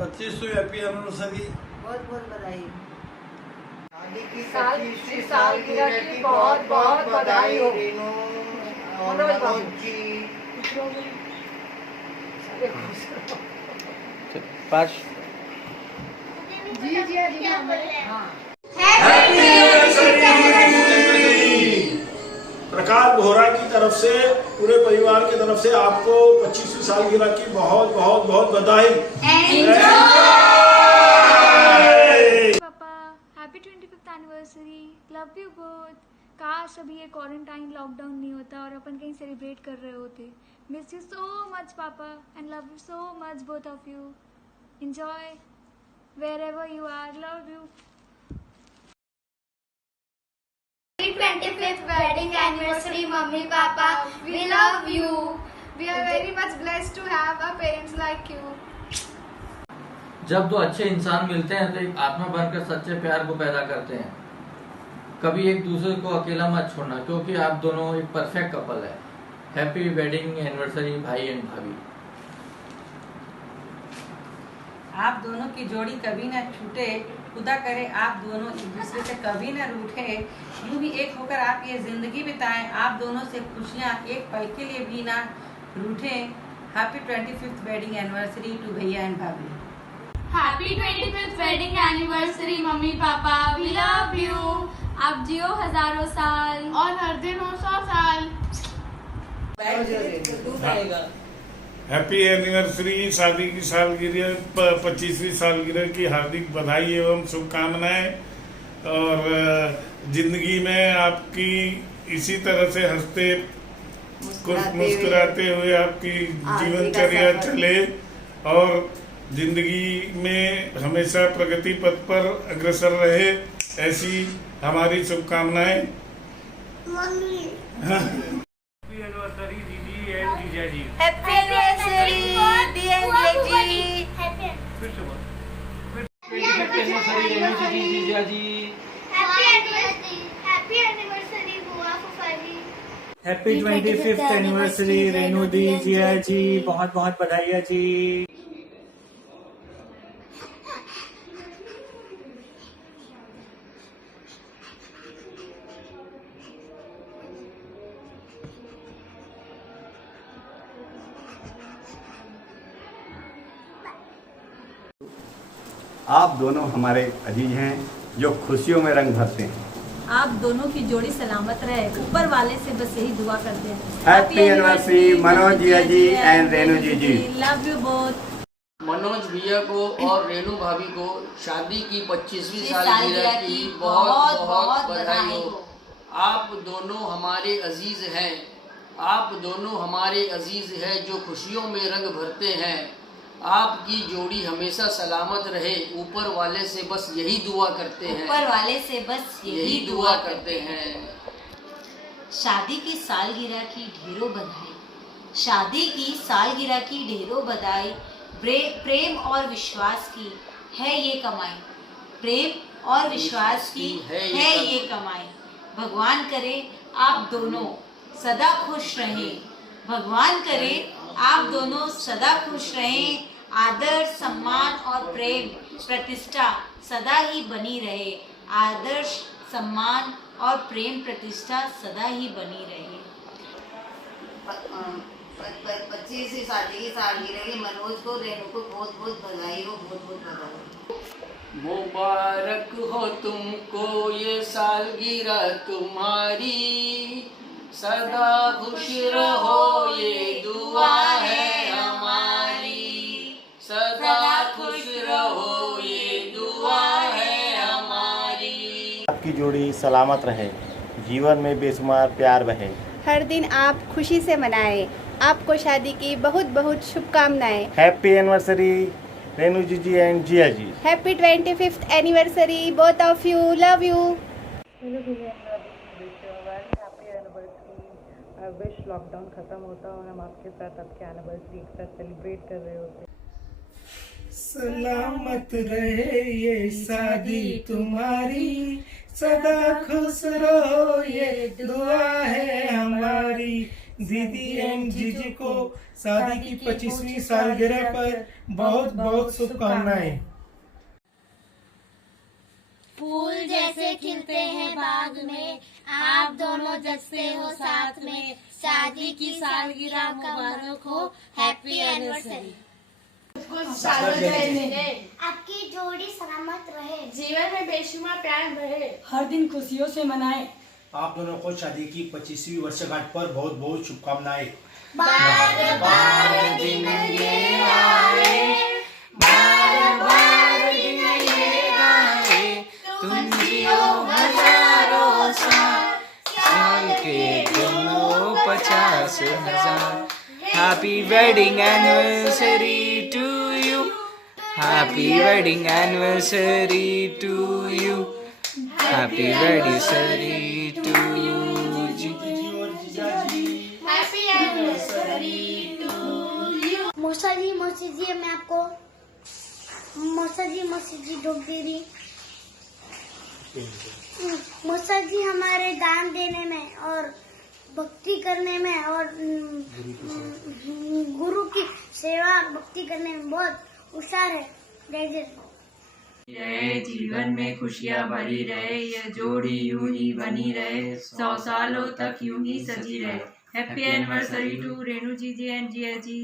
25वीं happy anniversary. बहुत बहुत बधाई। शादी की 25वीं सालगिरह की बहुत बहुत बधाई हो रेनू और मनोज जी। पाँच जी जी जी हाँ। प्रकाश बोहरा की तरफ से पूरे परिवार की तरफ से आपको 25वीं सालगिरह की बहुत बहुत बहुत बधाई। पापा happy 25th anniversary, love you both. काश अभी ये क्वारंटाइन लॉकडाउन नहीं होता और अपन कहीं सेलिब्रेट कर रहे होते। मिस यू सो मच पापा and love you so much both of you. Enjoy wherever you are, love you. 25th wedding anniversary, Mummy Papa. We love you. We are very much blessed to have our parents like you. जब दो अच्छे इंसान मिलते हैं तो एक आत्मा बनकर सच्चे प्यार को पैदा करते हैं। कभी एक दूसरे को अकेला मत छोड़ना, क्योंकि आप दोनों एक परफेक्ट कपल है। हैप्पी वेडिंग एनिवर्सरी भाई एंड भाभी। आप दोनों की जोड़ी कभी न छूटे, खुदा करे आप दोनों एक दूसरे से कभी न रूठे। यूं ही एक होकर आप ये जिंदगी बिताएं, आप दोनों से खुशियां एक पल के लिए भी ना रूठे। Happy 25th wedding anniversary to भैया एंड भाभी। Happy 25th wedding anniversary, Mummy Papa. We love you. आप जियो हजारों साल और हर दिन 100 साल। हैप्पी एनिवर्सरी, शादी की सालगिरह 25वीं सालगिरह की हार्दिक बधाई एवं शुभकामनाएं। और जिंदगी में आपकी इसी तरह से हंसते मुस्कुराते हुए आपकी जीवनचर्या चले और जिंदगी में हमेशा प्रगति पथ पर अग्रसर रहे, ऐसी हमारी शुभकामनाएं। हैप्पी एनिवर्सरी दीदी एंड जीजा जी। Happy anniversary, dear जी। फिर से बोल। जीजा जी। Happy anniversary, बुआ फूफाजी। हैप्पी 25th एनिवर्सरी रेनू दी जिया जी, बहुत बहुत बधाई जी। आप दोनों हमारे अजीज हैं जो खुशियों में रंग भरते हैं। आप दोनों की जोड़ी सलामत रहे, ऊपर वाले से बस यही दुआ करते हैं। Happy anniversary Manoj Jiya ji and Renu ji. Love you both. Manoj भैया को और रेनू भाभी को शादी की 25वीं सालगिरह की बहुत बहुत बधाई हो। आप दोनों हमारे अजीज हैं, आप दोनों हमारे अजीज हैं जो खुशियों में रंग भरते हैं। आपकी जोड़ी हमेशा सलामत रहे, ऊपर वाले से बस यही दुआ करते हैं। ऊपर वाले से बस यही दुआ करते हैं। शादी की सालगिरह की ढेरों बधाई, शादी की सालगिरह की ढेरों बधाई। प्रेम और विश्वास की है ये कमाई, प्रेम और विश्वास की है ये कमाई। भगवान करे आप दोनों सदा खुश रहें, भगवान करे आप दोनों सदा खुश रहें। आदर सम्मान और प्रेम प्रतिष्ठा सदा ही बनी रहे, आदर्श सम्मान और प्रेम प्रतिष्ठा सदा ही बनी रहे। 25वीं शादी की सालगिरह की मनोज को रेनू को बहुत बहुत बधाई हो, बहुत बहुत बधाई। मुबारक हो तुमको ये सालगिरह तुम्हारी, सदा खुश रहो ये दुआ है हमारी, सदा खुश रहो ये दुआ है हमारी। आपकी जोड़ी सलामत रहे, जीवन में बेशुमार प्यार बहे। हर दिन आप खुशी से मनाएं, आपको शादी की बहुत बहुत शुभकामनाएं। Happy anniversary Renu ji and Jiya ji. Happy 25th anniversary both of you, love you. Wish lockdown खत्म होता और हम आपके साथ आपके एनिवर्सरी एक साथ सेलिब्रेट कर रहे होते। सलामत रहे ये शादी तुम्हारी, सदा खुश रहो ये दुआ है हमारी। दीदी एंड जीजी को शादी की 25वीं सालगिरह पर बहुत बहुत शुभकामनाएं। फूल जैसे खिलते हैं बाग में, आप दोनों जचते हो साथ में, शादी की सालगिरह मुबारक हो, हैप्पी एनिवर्सरी। आपकी जोड़ी सलामत रहे, जीवन में बेशुमार प्यार रहे, हर दिन खुशियों से मनाएं। आप दोनों को शादी की 25वीं वर्षगांठ पर बहुत बहुत शुभकामनाएं। बार बार दिन ये आए, बार बार दिन ये गाए, तुम जियो हजारों साल के दोनों 50,000। Happy wedding anniversary to you, happy wedding anniversary to you, happy anniversary to you. Happy anniversary to you. मौसा जी मैं आपको मौसा जी ढोक दे रही। मौसा जी हमारे दान देने में और भक्ति करने में और गुरु की सेवा भक्ति करने में बहुत होशियार है। रहे जीवन में खुशियाँ भरी रहे, यह जोड़ी यूं ही बनी रहे, 100 सालों तक यूं ही सजी रहे। Happy anniversary to Renu ji and Jiya ji.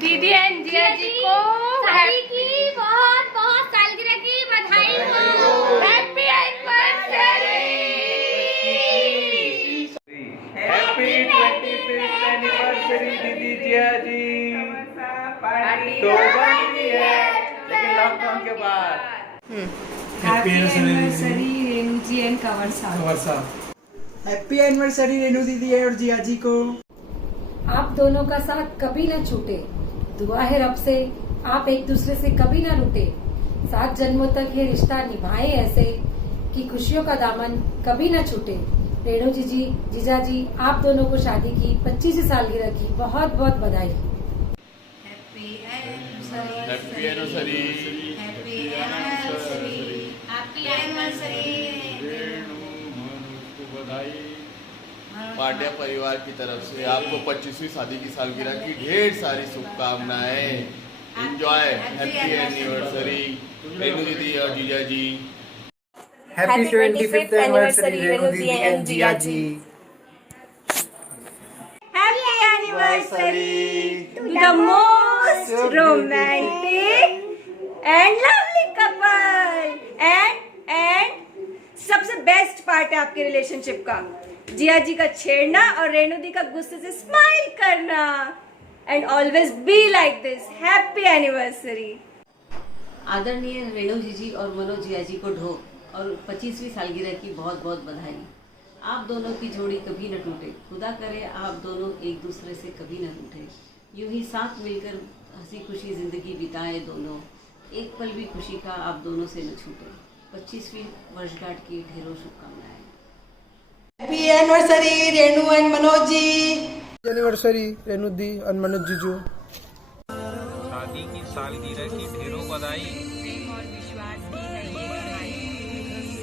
दीदी एंड जिया जी को शादी की बहुत बहुत सालगिरह की बधाई हो। Happy anniversary. Happy 25th anniversary दीदी जिया जी। तो बनती है लेकिन लॉकडाउन के बाद। Happy anniversary Renu ji and Kanwar साहब। हैप्पी एनिवर्सरी रेणु दीदी और जिया जी को। आप दोनों का साथ कभी न छूटे, दुआ है रब से आप एक दूसरे से कभी न रूठे, 7 जन्मों तक ये रिश्ता निभाए ऐसे कि खुशियों का दामन कभी न छूटे। रेणु जी जीजा जी आप दोनों को शादी की 25वीं सालगिरह की बहुत बहुत बधाई। Happy anniversary. Happy anniversary. Happy anniversary. बधाई। पांड्या परिवार की तरफ से आपको 25वीं शादी की सालगिरह की ढेर सारी शुभकामनाएं। एंजॉय। हैप्पी एनिवर्सरी रेणु दीदी और जीजा जी। हैप्पी 25th एनिवर्सरी रेणु दीदी and Jiya ji. Happy anniversary to the most romantic and lovely couple and सबसे बेस्ट पार्ट है आपके रिलेशनशिप का, जिया जी का छेड़ना और रेणु दी का गुस्से से स्माइल करना। And always be like this. Happy anniversary. आदरणीय रेणु जी और मनोज जी को ढो और 25वीं सालगिरह की बहुत बहुत बधाई। आप दोनों की जोड़ी कभी न टूटे, खुदा करे आप दोनों एक दूसरे से कभी न रूठे। यूं ही साथ मिलकर हंसी खुशी जिंदगी बिताएं दोनों, एक पल भी खुशी का आप दोनों से न छूटे। 25वीं वर्षगांठ की ढेरों शुभकामनाएं। Happy anniversary Renu and Manoj ji. Anniversary Renu दी और मनोज जीजू। शादी की सालगिरह की ढेरों बधाई। प्रेम और विश्वास की है ये कमाई।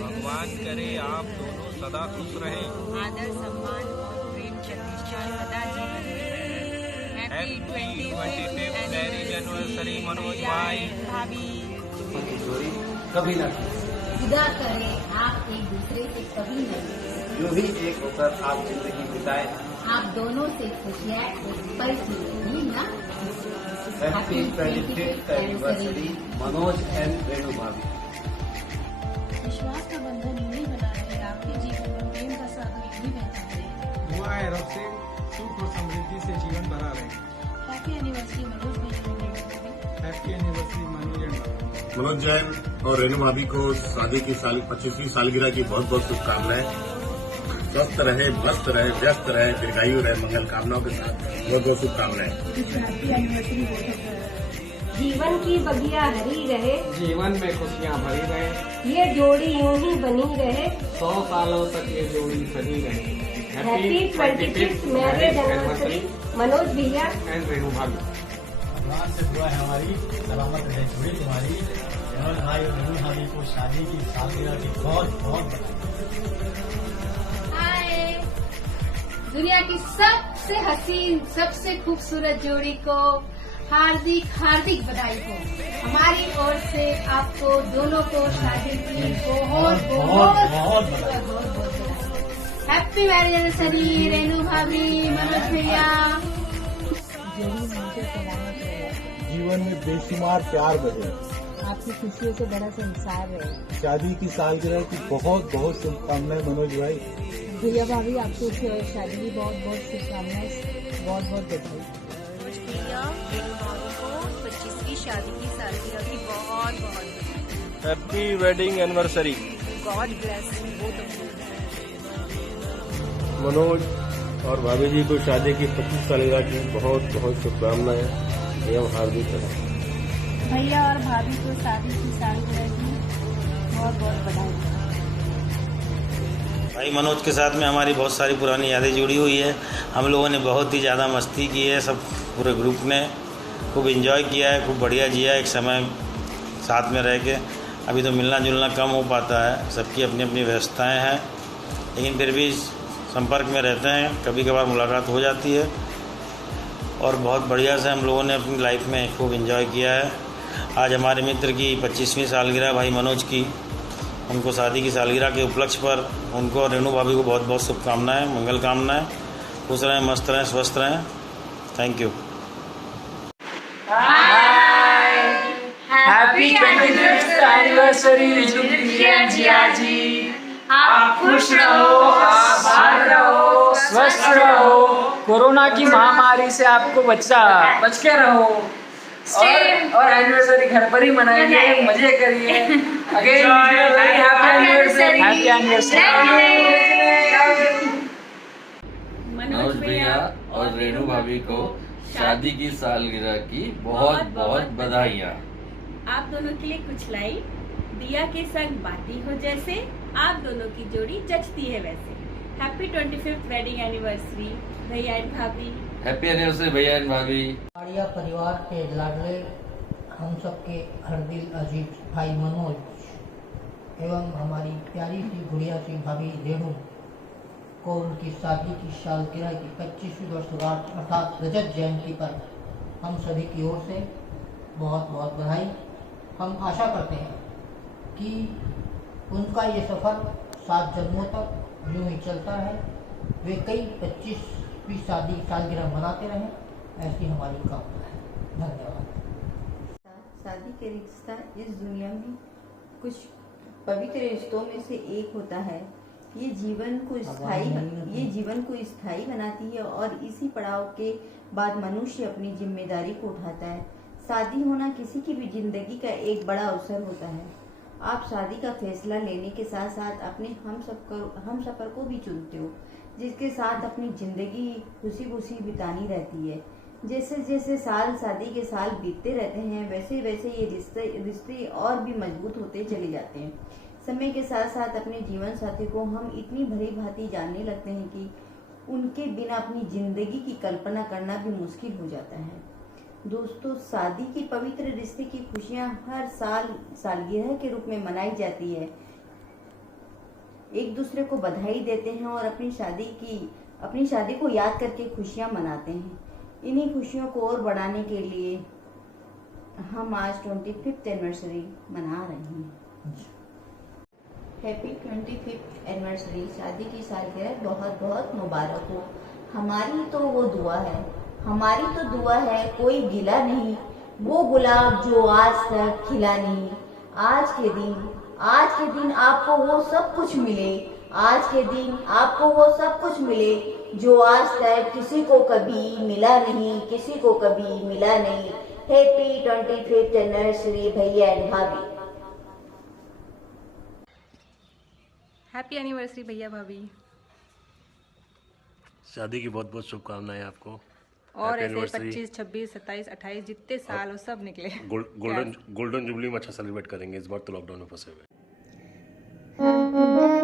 भगवान करे आप दोनों सदा खुश रहें। आदर सम्मान और प्रेम प्रतिष्ठा सदा जीवन में रहे। Happy 25th marriage anniversary Manoj भाई। भाभी जोड़ी कभी ना टूटे। खुदा करे आप एक दूसरे से कभी न रूठे। यूं ही एक होकर आप जिंदगी बिताएं। आप दोनों से खुशियाँ एक पल की भी ना। Happy 25th anniversary Manoj and Renu भाभी। विश्वास का बंधन यूं ही बना रहे, आपके जीवन में प्रेम का सागर यूं ही बहता रहे। दुआ है रब से सुख और समृद्धि से जीवन भरा रहे। हैप्पी एनिवर्सरी मनोज भैया। हैप्पी एनिवर्सरी मनोज एंड भाभी। मनोज जैन और रेणु भाभी को शादी की 25वीं सालगिरह की बहुत बहुत शुभकामनाएं। स्वस्थ रहे, मस्त रहे, व्यस्त रहे, दीर्घायु रहे, मंगल कामनाओं के साथ बहुत बहुत शुभकामनाएं। जीवन की बगिया हरी रहे, जीवन में खुशियाँ भरी रहे, ये जोड़ी यूं ही बनी रहे। 100 सालों तक ये जोड़ी बनी रहे। Happy 25th marriage anniversary Manoj भैया एंड रेणु भाभी। भगवान से दुआ है हमारी सलामत रहे जोड़ी तुम्हारी। मनोज भाई और रेणु भाभी को शादी की सालगिरह की बहुत बहुत हाय। दुनिया की सबसे हसीन सबसे खूबसूरत जोड़ी को हार्दिक हार्दिक बधाई हो। हमारी ओर से आपको दोनों को शादी की बहुत बहुत बहुत बधाई। हैप्पी मैरिज एनिवर्सरी रेणु भाभी मनोज भैया। जीवन में बेशुमार प्यार बढ़े, आपकी खुशियों से बड़ा संसार है। शादी की सालगिरह की बहुत बहुत शुभकामनाएं मनोज भाई। भैया भाभी आपको शादी की बहुत बहुत शुभकामनाएं, बहुत बहुत बधाई। भैया रेणु भाभी को 25वीं शादी की सालगिरह की बहुत बहुत happy wedding anniversary. God bless both of you. Manoj और भाभी जी को शादी की 25 सालगिरह की बहुत बहुत शुभकामनाएं एवं हार्दिक बधाई। भैया और भाभी को शादी की सालगिरह की बहुत बहुत बधाई। भाई मनोज के साथ में हमारी बहुत सारी पुरानी यादें जुड़ी हुई है। हम लोगों ने बहुत ही ज़्यादा मस्ती की है, सब पूरे ग्रुप ने खूब एंजॉय किया है, खूब बढ़िया जिया एक समय साथ में रह के। अभी तो मिलना जुलना कम हो पाता है, सबकी अपनी अपनी व्यवस्थाएं हैं, लेकिन फिर भी संपर्क में रहते हैं, कभी कभार मुलाकात हो जाती है और बहुत बढ़िया से हम लोगों ने अपनी लाइफ में खूब एंजॉय किया है। आज हमारे मित्र की 25वीं सालगिरह भाई मनोज की, उनको शादी की सालगिरह के उपलक्ष्य पर उनको और रेणु भाभी को बहुत बहुत शुभकामनाएं, मंगल कामनाएं। खुश रहें, मस्त रहें, स्वस्थ रहें। Thank you. Happy 25th anniversary Jiya ji. आप खुश रहो, आबाद रहो, स्वस्थ रहो, कोरोना की महामारी से आपको बच के रहो और एनिवर्सरी घर पर ही मनाइए, मजे करिए। Again happy anniversary. मनोज भैया और रेणु भाभी को शादी की सालगिरह की बहुत बहुत बधाइयाँ। आप दोनों के लिए कुछ लाई। दिया के संग बाती हो जैसे, आप दोनों की जोड़ी जचती है वैसे। हैप्पी 25th वेडिंग एनिवर्सरी भैया एंड भाभी। हैप्पी एनिवर्सरी भैया एंड भाभी। आड़िया परिवार के लाडले हम सबके हरदिल अजीज भाई मनोज एवं हमारी प्यारी सी गुड़िया सी भाभी रेणु को उनकी शादी की सालगिरह की 25वीं वर्षगांठ अर्थात रजत जयंती पर हम सभी की ओर से बहुत बहुत बधाई। हम आशा करते हैं कि उनका ये सफ़र 7 जन्मों तक यूँ ही चलता है, वे कई 25वीं सालगिरह मनाते रहें, ऐसी हमारी कामना है। धन्यवाद। शादी के रिश्ता इस दुनिया में कुछ पवित्र रिश्तों में से एक होता है। ये जीवन को स्थायी बनाती है और इसी पड़ाव के बाद मनुष्य अपनी जिम्मेदारी को उठाता है। शादी होना किसी की भी जिंदगी का एक बड़ा अवसर होता है। आप शादी का फैसला लेने के साथ साथ अपने हम सफर को भी चुनते हो, जिसके साथ अपनी जिंदगी खुशी खुशी बितानी रहती है। जैसे जैसे शादी के साल बीतते रहते हैं, वैसे वैसे ये रिश्ते और भी मजबूत होते चले जाते हैं। समय के साथ साथ अपने जीवन साथी को हम इतनी भली भांति जानने लगते हैं कि उनके बिना अपनी जिंदगी की कल्पना करना भी मुश्किल हो जाता है। दोस्तों, शादी की पवित्र रिश्ते की खुशियां हर साल सालगिरह के रूप में मनाई जाती है। एक दूसरे को बधाई देते हैं और अपनी शादी को याद करके खुशियां मनाते हैं। इन्हीं खुशियों को और बढ़ाने के लिए हम आज 25th एनिवर्सरी मना रहे हैं। हैप्पी 25th एनिवर्सरी, शादी की सालगिरह बहुत बहुत मुबारक हो। हमारी तो दुआ है कोई गिला नहीं, वो गुलाब जो आज तक खिला नहीं। आज के दिन आपको वो सब कुछ मिले, आज के दिन आपको वो सब कुछ मिले जो आज तक किसी को कभी मिला नहीं। हैप्पी 25th एनिवर्सरी भैया एंड भाभी। हैप्पी एनिवर्सरी भैया भाभी। शादी की बहुत बहुत शुभकामनाएं आपको। और ऐसे 25, 26, 27, 28 जितने साल हो सब निकले। गोल्डन जुबली में अच्छा सेलिब्रेट करेंगे। इस बार तो लॉकडाउन में फंसे हुए। Happy